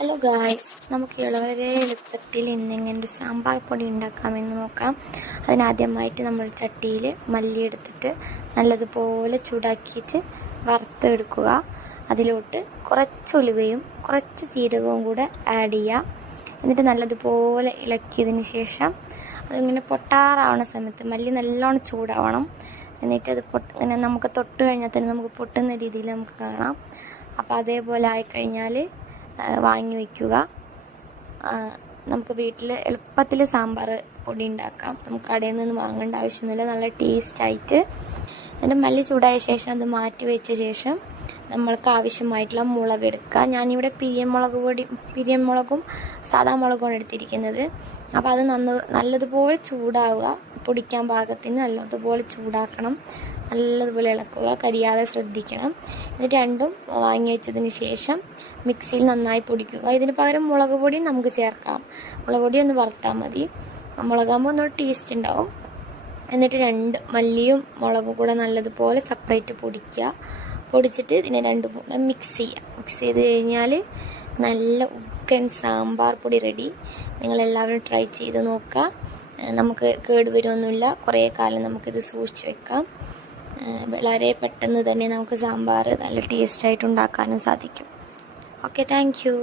Hello guys, നമുക്ക് വളരെ എളുപ്പത്തിൽ ഇന്നിങ്ങനെ ഒരു സാമ്പാർ പൊടി ഉണ്ടാക്കാമെന്ന് നോക്കാം. അതിനാദ്യമായിട്ട് നമ്മൾ ചട്ടിയിൽ മല്ലി എടുത്തിട്ട് നല്ലതുപോലെ ചൂടാക്കിയിട്ട് വറുത്തെടുക്കുക. അതിലോട്ട് കുറച്ച് ഉലുവയും കുറച്ച് ജീരകവും കൂടെ ആഡ് ചെയ്യുക. എന്നിട്ട് നല്ലതുപോലെ ഇളക്കിയതിന് ശേഷം അതിങ്ങനെ പൊട്ടാറാവണ സമയത്ത് മല്ലി നല്ലോണം ചൂടാവണം. എന്നിട്ട് അത് ഇങ്ങനെ നമുക്ക് തൊട്ട് കഴിഞ്ഞാൽ തന്നെ നമുക്ക് പൊട്ടുന്ന രീതിയിൽ നമുക്ക് കാണാം. അപ്പോൾ അതേപോലെ ആയിക്കഴിഞ്ഞാൽ വാങ്ങി വയ്ക്കുക. നമുക്ക് വീട്ടിൽ എളുപ്പത്തിൽ സാമ്പാർ പൊടി ഉണ്ടാക്കാം. നമുക്ക് കടയിൽ നിന്ന് വാങ്ങേണ്ട ആവശ്യമൊന്നുമില്ല. നല്ല ടേസ്റ്റായിട്ട് അതിൻ്റെ മല്ലി ചൂടായ ശേഷം അത് മാറ്റി വെച്ച ശേഷം നമ്മൾക്ക് ആവശ്യമായിട്ടുള്ള മുളക് എടുക്കുക. ഞാനിവിടെ പിരിയൻ മുളകും സാദാ മുളകുമാണ് എടുത്തിരിക്കുന്നത്. അപ്പോൾ അത് നല്ലതുപോലെ ചൂടാവുക. പൊടിക്കാൻ പാകത്തിന് നല്ലതുപോലെ ചൂടാക്കണം. നല്ലതുപോലെ ഇളക്കുക, കരിയാതെ ശ്രദ്ധിക്കണം. എന്നിട്ട് രണ്ടും വാങ്ങി വെച്ചതിന് ശേഷം മിക്സിയിൽ നന്നായി പൊടിക്കുക. ഇതിന് പകരം മുളക് പൊടി നമുക്ക് ചേർക്കാം. മുളക് പൊടി ഒന്ന് വറുത്താൽ മതി. മുളകാകുമ്പോൾ ഒന്നുകൂടി ടേസ്റ്റ് ഉണ്ടാവും. എന്നിട്ട് മല്ലിയും മുളകും കൂടെ നല്ലതുപോലെ സെപ്പറേറ്റ് പൊടിച്ചിട്ട് ഇതിനെ രണ്ടും കൂടെ മിക്സ് ചെയ്യുക. മിക്സ് ചെയ്ത് കഴിഞ്ഞാൽ നല്ല ഉഗ്രൻ സാമ്പാർ പൊടി റെഡി. നിങ്ങളെല്ലാവരും ട്രൈ ചെയ്ത് നോക്കുക. നമുക്ക് കേടുവരുമൊന്നുമില്ല. കുറേ കാലം നമുക്കിത് സൂക്ഷിച്ച് വെക്കാം. വളരെ പെട്ടെന്ന് തന്നെ നമുക്ക് സാമ്പാർ നല്ല ടേസ്റ്റായിട്ട് ഉണ്ടാക്കാനും സാധിക്കും. Okay, thank you.